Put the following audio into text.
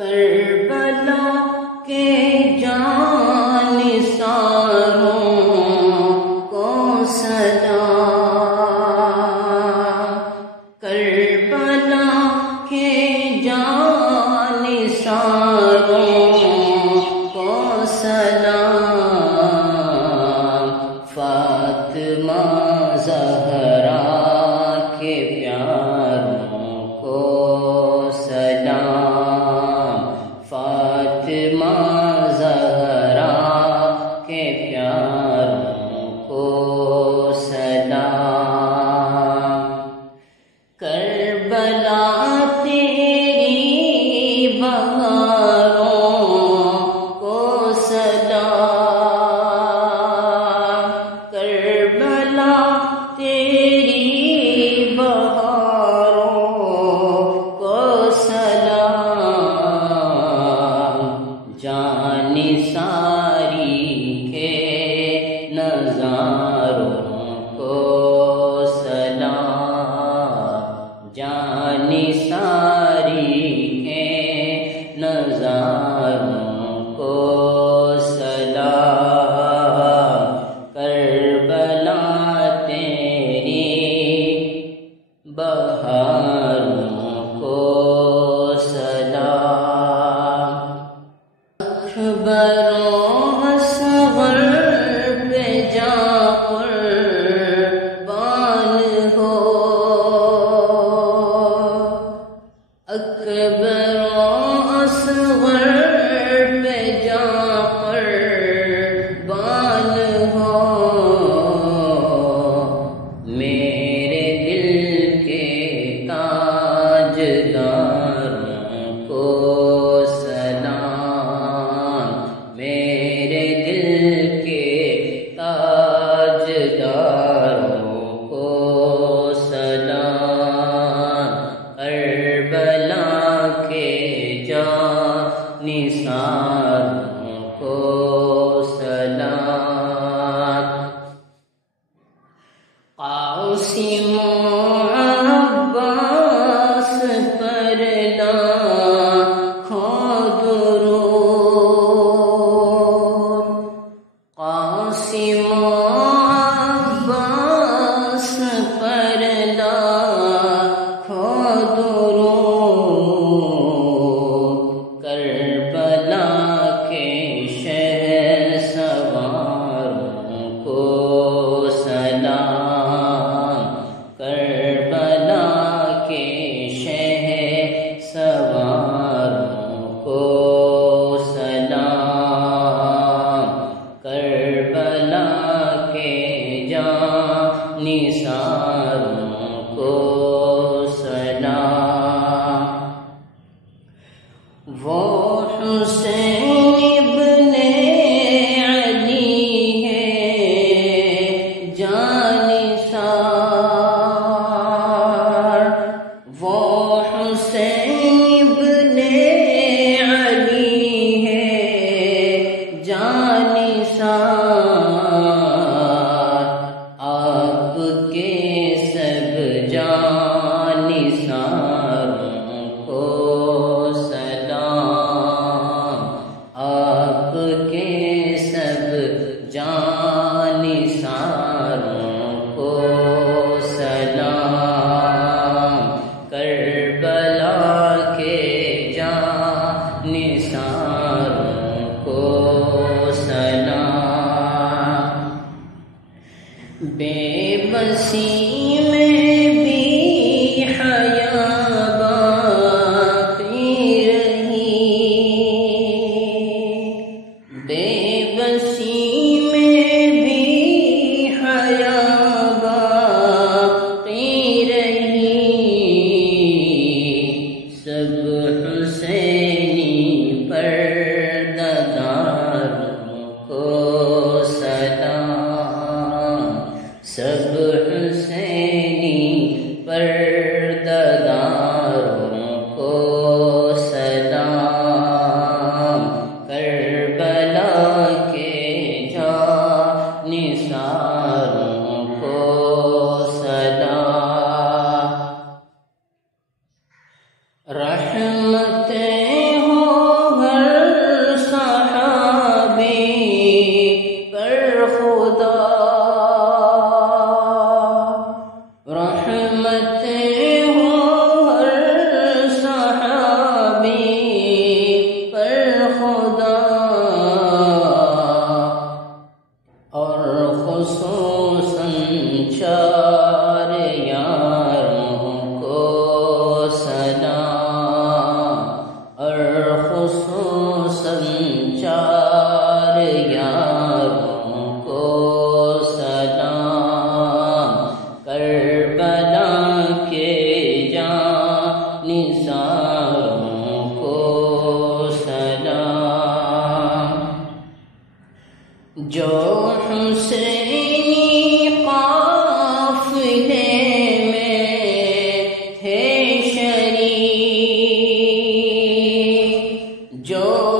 کربلا کے جانثاروں کو سلام، کربلا کے جانثاروں کو سلام، فاطمہ زہرا کے پیاروں کو سلام، فاطمہ زہرا کے پیاروں کو سلام، کربلا تیری بہاروں کو سلام، کربلا تیری بہاروں کو سلام، جانثاری کے نظاروں کو سلام، جانثاری کے نظاروں کو سلام، کربلا تیری بہاروں کو سلام، اکبر و اصغر پہ جا قربان ہو، اکبر و اصغر پہ جا قربان ہو، میرے دل کے تاجداروں کو سلام، میرے دل کے تاجداروں کو سلام، کربلا کے جانثاروں کو سلام، قاسم و عباس پر لاکھوں درود، قاسم و عباس پر لاکھوں درود، کربلا کے شہر سواروں کو سلام، کربلا کے شہر سواروں کو سلام، کربلا کے جانثاروں کو سلام، وہ حسین ابن علی ہے جانثار، وہ حسین ابن علی ہے جانثار، آپ کے سب جانثاروں کو سلام، جو حسینی قافلے میں تھے شریک، جو